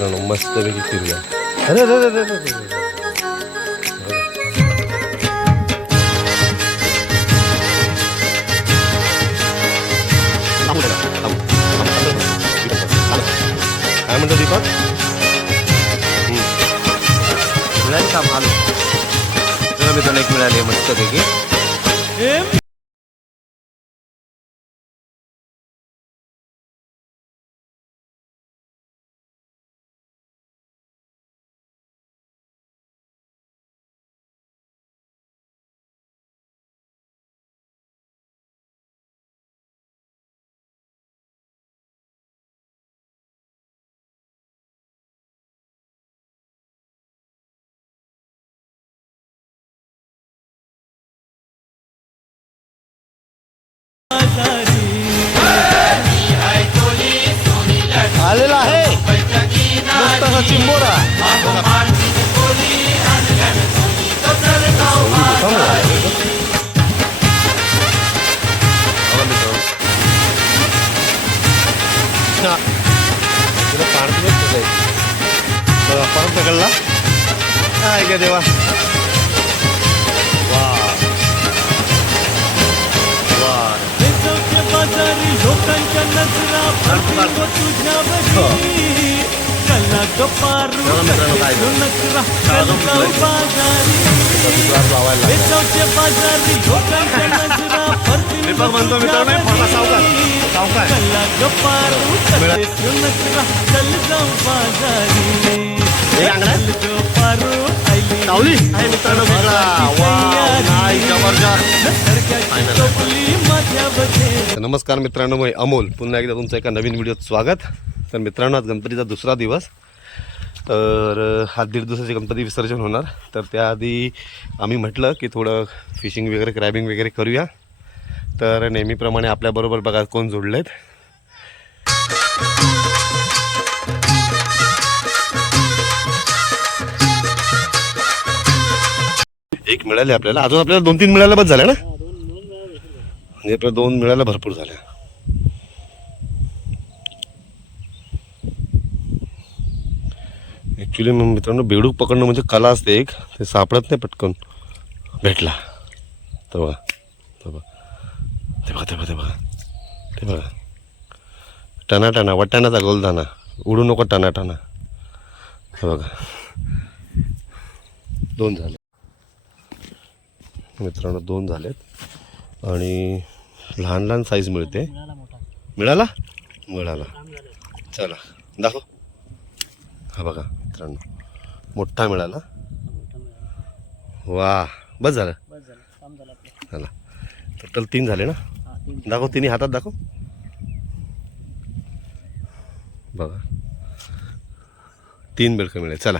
मित्रांनो मस्तपैकी फिरूया अरे अरे अरे अरे अरे अरे. थांबू जरा, थांब. थांब, थांब, थांब. काय म्हणतो दीपक हम्म. मिळाली का आलो चला मित्रांनो एक मिळाली मस्तपैकी आलेला असा चिंबोरा परत पकडला काय का देवा वा वा चौके बाजारी लोकांच्या नजरा पडतील दीपक म्हणतो मित्रांनो, सावकार. सावकार. सावली? आहे मित्रांनो जबरदस्त. नमस्कार मित्रांनो मी अमोल. पुन्हा एकदा तुमचं एका नवीन व्हिडिओत स्वागत. तर मित्रांनो आज गणपतीचा दुसरा दिवस. तर हा दीड दिवसाचे गणपती विसर्जन होणार. तर त्याआधी आम्ही म्हटलं की थोडं फिशिंग वगैरे क्रॅबिंग वगैरे करूया. तर नेहमीप्रमाणे आपल्याबरोबर बघा कोण जोडलेत. एक मिळाले आपल्याला. अजून आपल्याला दोन तीन मिळायला बस झाल्या ना? म्हणजे आपल्याला दोन मिळायला भरपूर झाल्या. ॲक्च्युली मग मित्रांनो बेडूक पकडणं म्हणजे कला असते एक. ते सापडत नाही पटकन. भेटला. तर बघा. तर बघा. ते बघा ते बघा ते बघा. ते बघा. टनाटाना टना गोलदाना. उडू नको टनाटाना. टना हे बघा. दोन झाले. मित्रांनो दोन झालेत. आणि लहान लहान साईज मिळते. मिळाला? मिळाला. चला. दाखव. हा बघा. मित्रांनो. मोठा मिळाला. वा बस झालं. झाला टोटल तीन झाले ना? दाखव तिन्ही हातात दाखव. बघा. तीन बेडकं मिळेल. चला.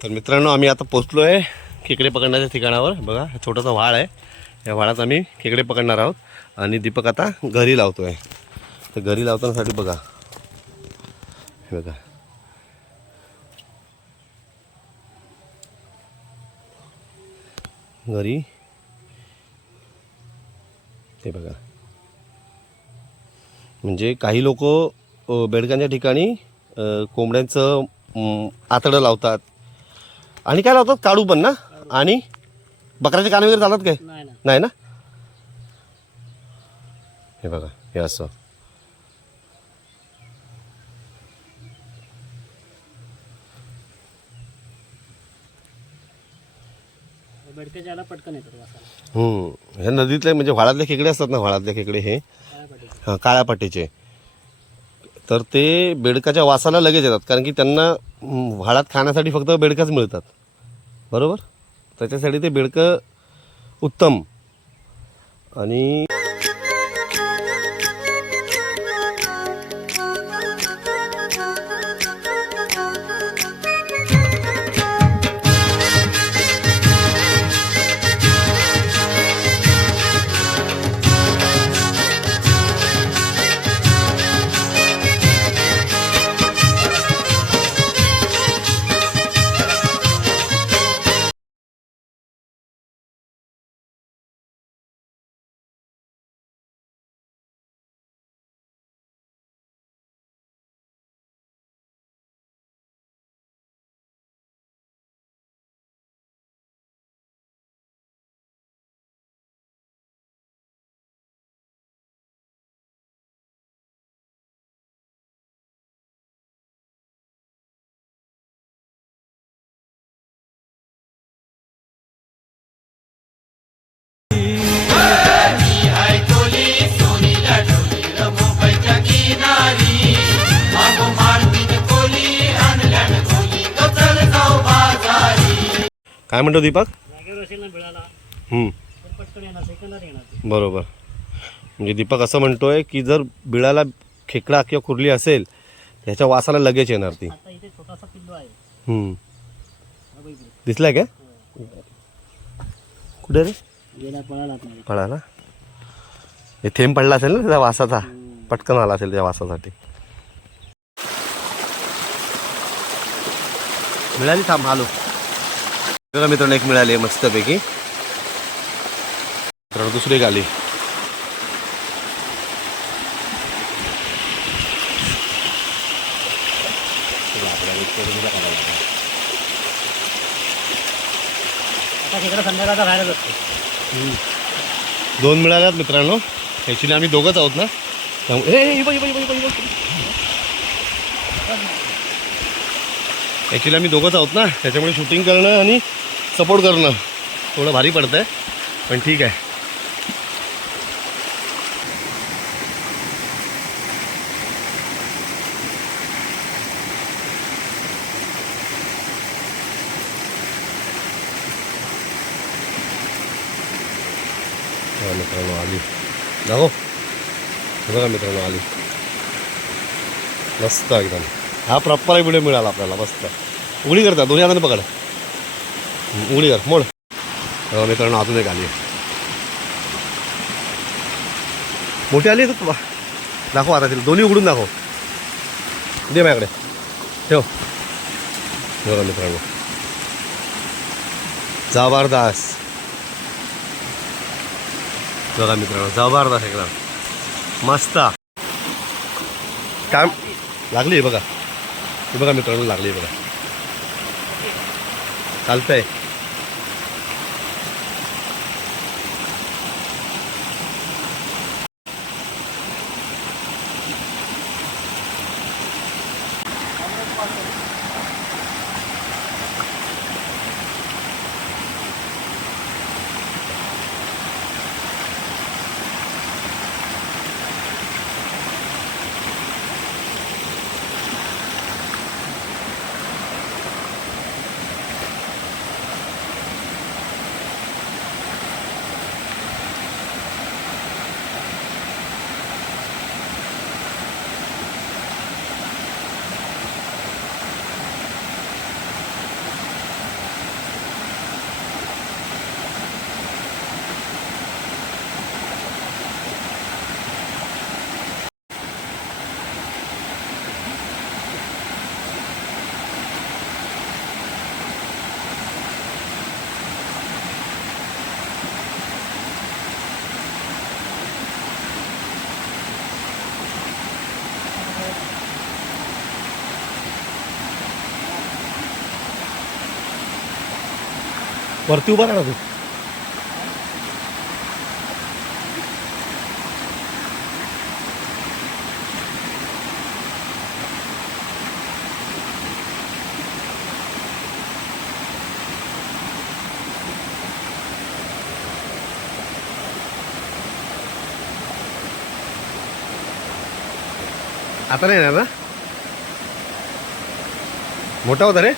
तर मित्रांनो आम्ही आता पोचलो आहे खेकडे पकडण्याच्या ठिकाणावर. बघा हा छोटासा व्हाळ आहे. या व्हाळात आम्ही खेकडे पकडणार आहोत. आणि दीपक आता घरी लावतो आहे तर घरी लावतानासाठी बघा हे बघा घरी हे बघा म्हणजे काही लोक बेडकांच्या ठिकाणी कोंबड्यांचं आतडं लावतात आणि काय लावतात काढू पण ना आणि बकऱ्याचे कान वगैरे चालतात काय नाही ना हे बघा हे असं बेडके जायला पटकन येतात वासाला. हम्म. हे नदीतले म्हणजे व्हाळातले खेकडे असतात ना व्हाळातले खेकडे हे? काय पाटील हां काळ्या पाटीचे तर ते बेडकाच्या वासाला लगेच येतात कारण की त्यांना व्हाळात खाण्यासाठी फक्त बेडकाच मिळतात. बरोबर? त्याच्यासाठी ते बेडकं उत्तम. आणि काय म्हणतो दीपक? जागेवर असेल ना बिळाला हम्म, तर पटकन येणार सेकंदात येणार ते बरोबर. म्हणजे दीपक असं म्हणतोय की जर बिळाला खेकडा किंवा कुर्ली असेल त्याच्या वासाला लगेच येणार ती. आता इथे छोटासा पिल्लू आहे. हम्म. हा बघ इकडे. दिसलाय काय? कुठे रे? गेला पळाला पळाला? हे थेंब पडला असेल ना त्या वासाचा? पटकन आला असेल त्या वासासाठी. मिळाली थांब आलो. बघा मित्रांनो एक मिळाले मस्तपैकी. मित्रांनो दुसरी एक आली. संध्याकाळचा बाहेरच असतो दोन मिळाल्यात मित्रांनो. ॲक्च्युली आम्ही दोघंच आहोत ना? ॲक्च्युली आम्ही दोघंच आहोत ना? त्याच्यामुळे शूटिंग करणं आणि सपोर्ट करणं थोडं भारी पडतं आहे पण ठीक आहे हा, मित्रांनो आली जाओ हे बघा मित्रांनो आली मस्त एकदम। हा प्रॉपर व्हिडिओ मिळाला आपल्याला मस्त। उघडी करता दोन्ही हाताने पकड। हं, उघडी कर मोड. मी मित्रांनो अजून एक आली. मोठी आली तू दाखव आता तिला. दोन्ही उघडून दाखव. दे माझ्याकडे. ठेव. बघा मित्रांनो. जबरदस्त. बघा मित्रांनो जबरदस्त एकदम. मस्त. काय लागली बघा. हे बघा मित्रांनो लागली आहे बघा. चालतंय. वरती उभा राहा तू आता नाही येणार ना? मोठा होता रे?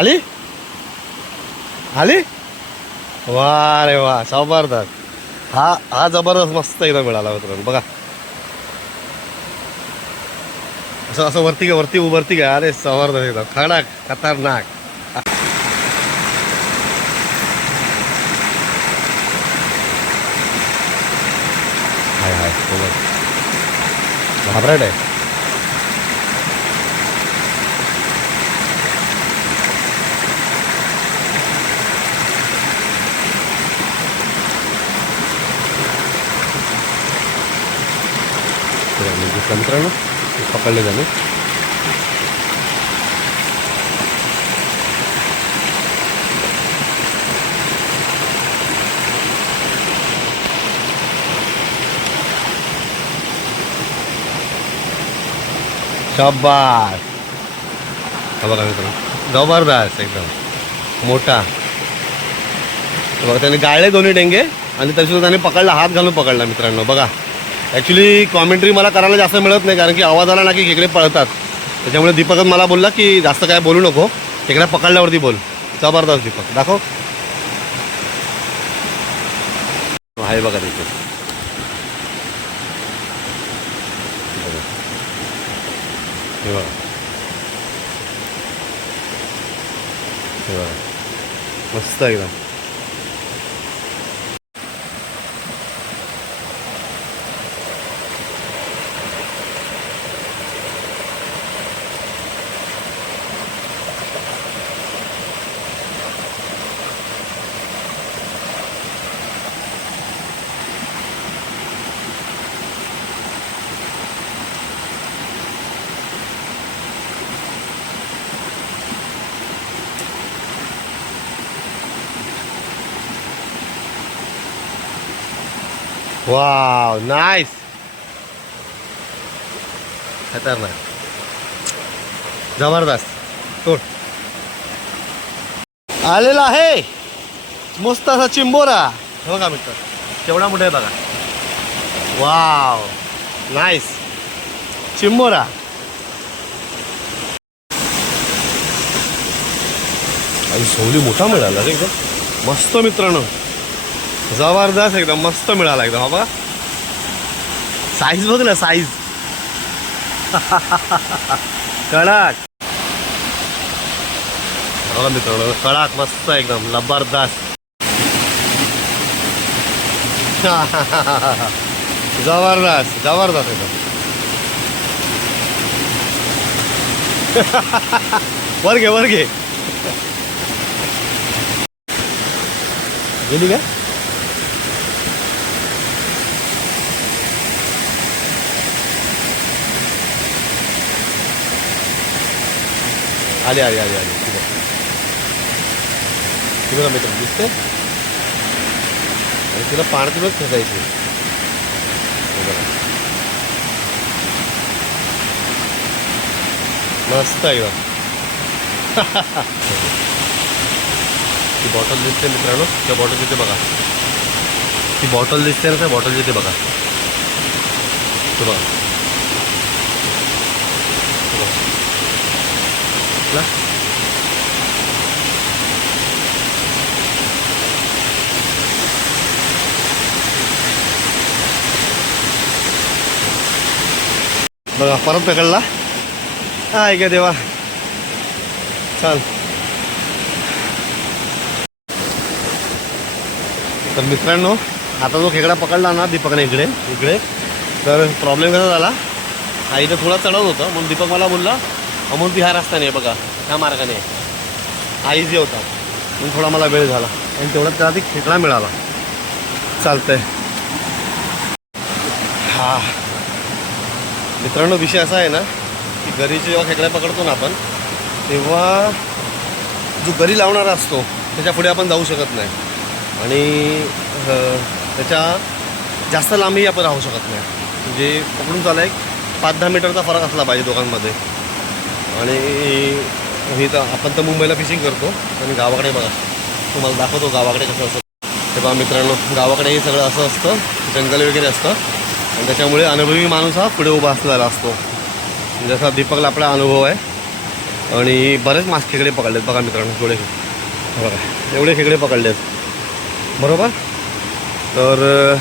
आली आली वा रे वा जबरदस्त. हा हा जबरदस्त मस्त एकदम मिळाला मित्रांनो बघा. असं असं वरती का वरती उभरती का अरे जबरदस्त एकदम खडक खतरनाक. हाय हाय घाबरट आहे. बघा, मित्रांनो पकडले जाणे शाबास हा बघा मित्रांनो जबरदस्त एकदम मोठा बघा त्याने गाळले दोन्ही डेंगे आणि तशी त्याने पकडला हात घालून पकडला मित्रांनो बघा ॲक्च्युली कॉमेंट्री मला करायला जास्त मिळत नाही कारण की आवाज आला ना की खेकडे पळतात. त्याच्यामुळे दीपकच मला बोलला की जास्त काय बोलू नको खेकड्या पकडल्यावरती बोल. जबरदस्त दीपक. दाखव. आहे बघा तिथे. हे बघा. हे बघा. मस्त एकदम. वाव नाईस खतरनाक जबरदस्त तोड आलेला आहे मस्त असा चिंबोरा हे बघा मित्र केवढा मोठा आहे बघा वाव नाईस चिंबोरा आणि सोली मोठा मिळाला रे एकदम मस्त मित्रांनो जबरदस्त एकदम मस्त मिळाला एकदम बाबा. साईज बघ ना साईज कडक. बघा मित्रांनो कडक मस्त एकदम जबरदस्त. जबरदस्त जबरदस्त एकदम. वर घे वर घे. गेली का? आले आले आले आले. ठीक आहे तुला मित्र दिसते आणि तुला पाण्यातूनच खेचायची. हे बघा. मस्त एकदम ती बॉटल दिसते मित्रांनो. त्या बॉटल तिथे बघा. ती बॉटल दिसते ना त्या बॉटल तिथे बघा. ते बघा. हे बघा. परत पकडला ऐका देवा चाल तर मित्रांनो आता जो खेकडा पकडला ना दीपकने इकडे इकडे तर प्रॉब्लेम कसा झाला आईने थोडा चढत होतं म्हणून दीपक मला बोलला अमोल ती असताना आहे बघा ह्या मार्गाने. हा इझी होता. म्हणून थोडा मला वेळ झाला. आणि तेवढा त्याला आधी खेकडा मिळाला. चालतंय. हा. मित्रांनो विषय असा आहे ना की गरीचे जेव्हा खेकड्या पकडतो ना आपण तेव्हा जो गरी लावणारा असतो त्याच्या पुढे आपण जाऊ शकत नाही. आणि त्याच्या जास्त लांबही आपण राहू शकत नाही. म्हणजे पकडून चाला एक पाच दहा मीटरचा फरक असला पाहिजे दोघांमध्ये. आणि हे तर आपण तर मुंबईला फिशिंग करतो आणि गावाकडे बघा. तुम्हाला दाखवतो गावाकडे कसं असतं. ते बघा मित्रांनो गावाकडे हे सगळं असं असतं जंगल वगैरे असतं. आणि त्याच्यामुळे अनुभवी माणूस हा पुढे उभा असलेला असतो. जसा दीपकला आपला अनुभव आहे. आणि बरेच मास खेकडे पकडलेत बघा मित्रांनो थोडे बघा एवढे खेकडे पकडलेत. बरोबर? तर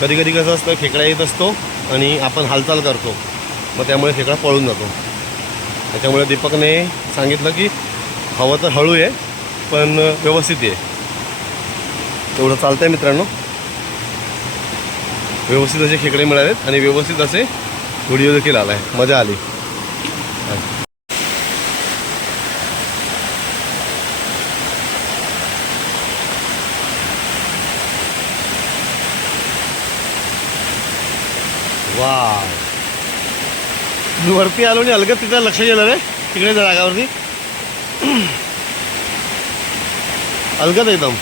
कधी कधी कसं असतं खेकडा येत असतो आणि आपण हालचाल करतो. मग त्यामुळे खेकडा पळून जातो. त्याच्यामुळे दीपकने सांगितलं की हवं तर हळू आहे पण व्यवस्थित आहे तेवढं चालतंय मित्रांनो. व्यवस्थित असे खेकडे मिळालेत आणि व्यवस्थित असे व्हिडिओ देखील आला आहे मजा आली. वा वरती आलो आणि अलगत तिथं लक्ष गेलं रे. तिकडे जागावरती अलगत एकदम.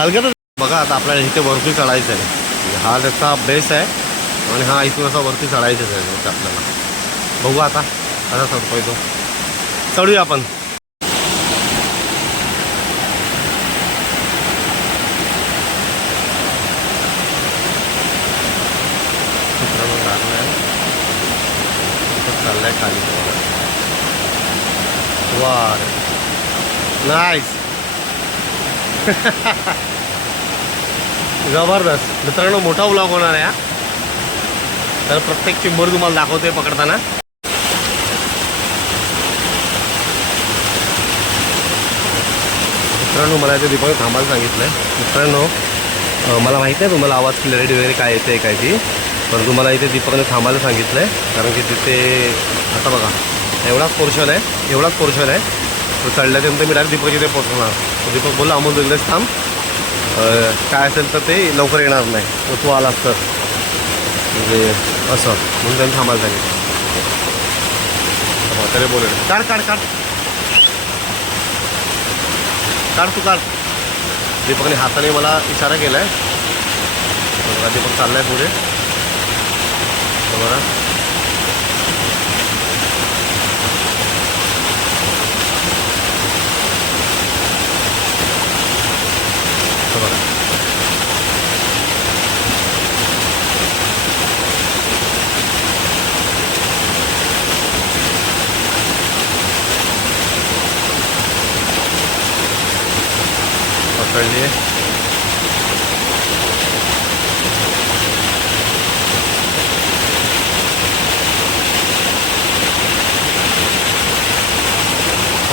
अलगतच बघा आता आपल्याला इथे वरती चढायचं आहे. हा त्याचा बेस आहे आणि हा इथून असा वरती चढायचंच आहे. आपल्याला. बघू आता असा चढतोय तो. चढूया आपण. मित्रांनो लागलाय इथं चाललाय खाली. वार नाईस जबरदस्त. मित्रांनो मोठा ब्लॉग होणार आहे हा. तर प्रत्येक चिंबर तुम्हाला दाखवते पकडताना. मित्रांनो मला इथे दीपक थांबायला सांगितलं आहे मित्रांनो मला माहीत नाही तुम्हाला आवाज क्लॅरिटी वगैरे काय येते काय ती. परंतु तुम्हाला इथे दीपकने थांबायला सांगितलं आहे कारण की तिथे आता बघा एवढाच पोर्शन आहे एवढाच पोर्शन आहे. तो चढल्याच्यानंतर मी डायरेक्ट दीपक इथे पोहोचणार. दीपक बोलला अमोल वेगळेच थांब. काय असेल तर ते लवकर येणार नाही. तर तू आलास तर. म्हणजे असं म्हणून त्यांनी थांबायला सांगितलं. तरी बोलेल काढ काढ काढ. काढ तू काढ. दीपकने हाताने मला इशारा केला आहे दीपक दीपक चाललाय पुढे. बघा हे बघा पकडली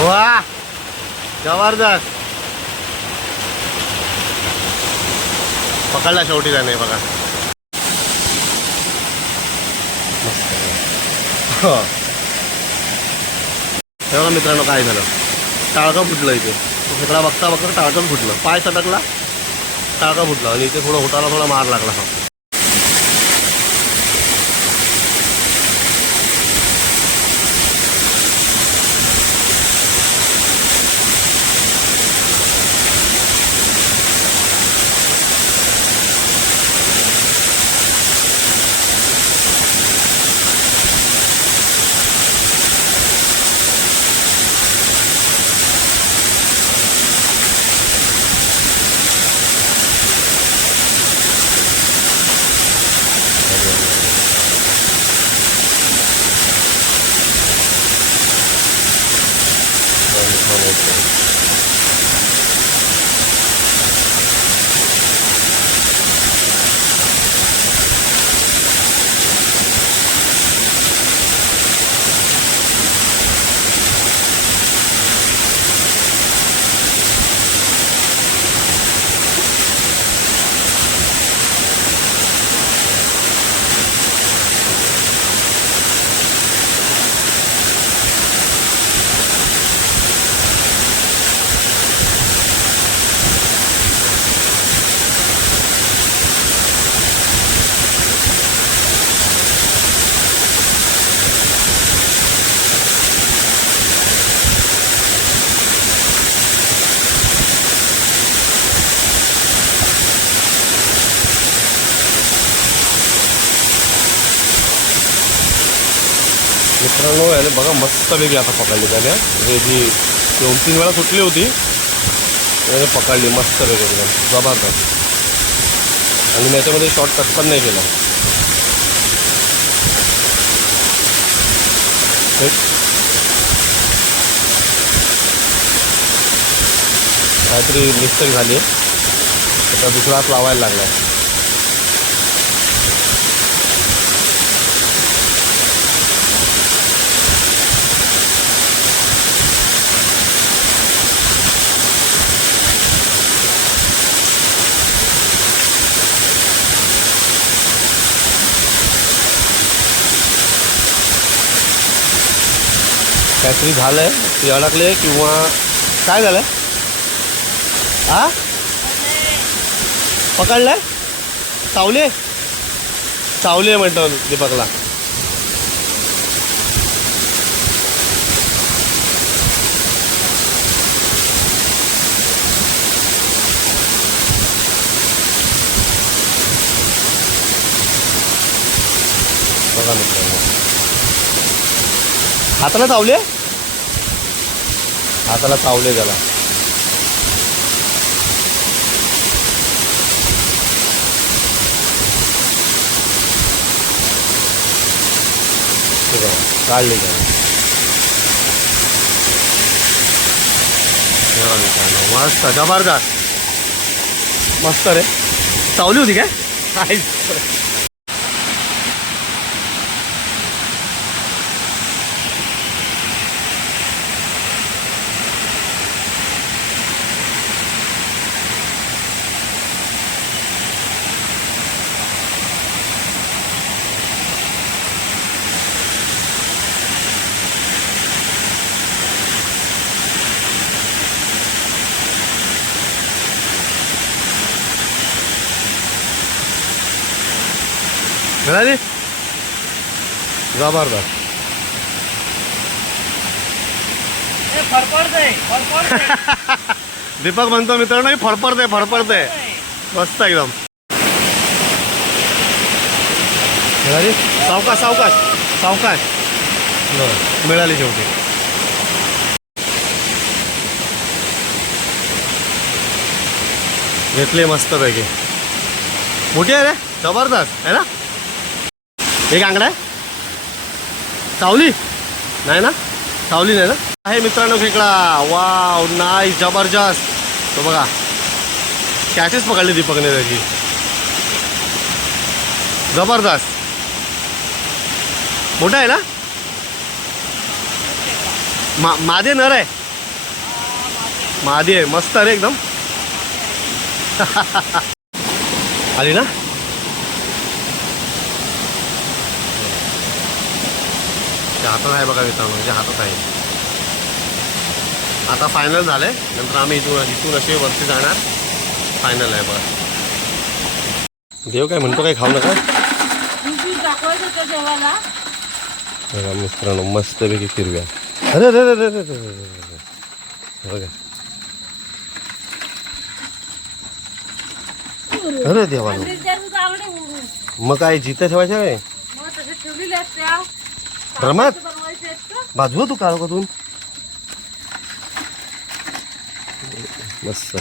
वा. जबरदस्त. पकडला शेवटी त्याने बघा. हो. तेव्हा मित्रांनो काय झालं? टाळकं फुटलं इथे. खेकडा बघता बघता टाळकं फुटलं. पाय सटकला टाळकं फुटलं. आणि इथे थोडं होताला थोडा मार लागला हा. आणि बघा मस्त वेगळी आता पकडली त्याने. म्हणजे जी दोन तीन वेळा सुटली होती त्याने पकडली मस्त वेगळी एकदम. जबरदस्त. आणि मी याच्यामध्ये शॉर्टकट पण नाही केला. काहीतरी मिस्टेक झाली. आता दुसरा हात लावायला लागला काहीतरी झालं आहे ती अडकले किंवा काय झालं आ? पकडलं चावले चावले म्हणतो दीपकला. बघा मित्रांनो. हाताला चावले? हाताला चावले त्याला काढले त्याने मस्त जबरदस्त. मस्त रे. चावली होती काय काय मिळाली जबरदस्त दीपक म्हणतो मित्रांनो फडफडते फडफडते मस्त एकदम. मिळाली सावकाश सावकाश. सावकाश. मिळाली शेवटी. घेतले मस्त पैकी मोठी आहे रे जबरदस्त आहे ना? एक आंगडा आहे सावली? नाही ना? सावली नाही ना? आहे मित्रांनो खेकडा. वाव नाही जबरदस्त. तो बघा. कॅचेस पकडली दीपकने त्याची. जबरदस्त. मोठा आहे ना? मा मादे नर आहे. मादी आहे. मस्त रे एकदम. आली ना? माझ्या हातात आहे बघा मित्रांनो माझ्या हातात आहे. आता फायनल झाले नंतर आम्ही इथून इथून असे वरती जाणार. फायनल आहे बघा. देव काय म्हणतो काय खाऊ नका? बघा मित्रांनो मस्तपैकी फिरव्या अरे अरे अरे अरे बघा. अरे देवा मग काय जिथं ठेवायचे रमत? भाजव तू का काळोखातून मस्त.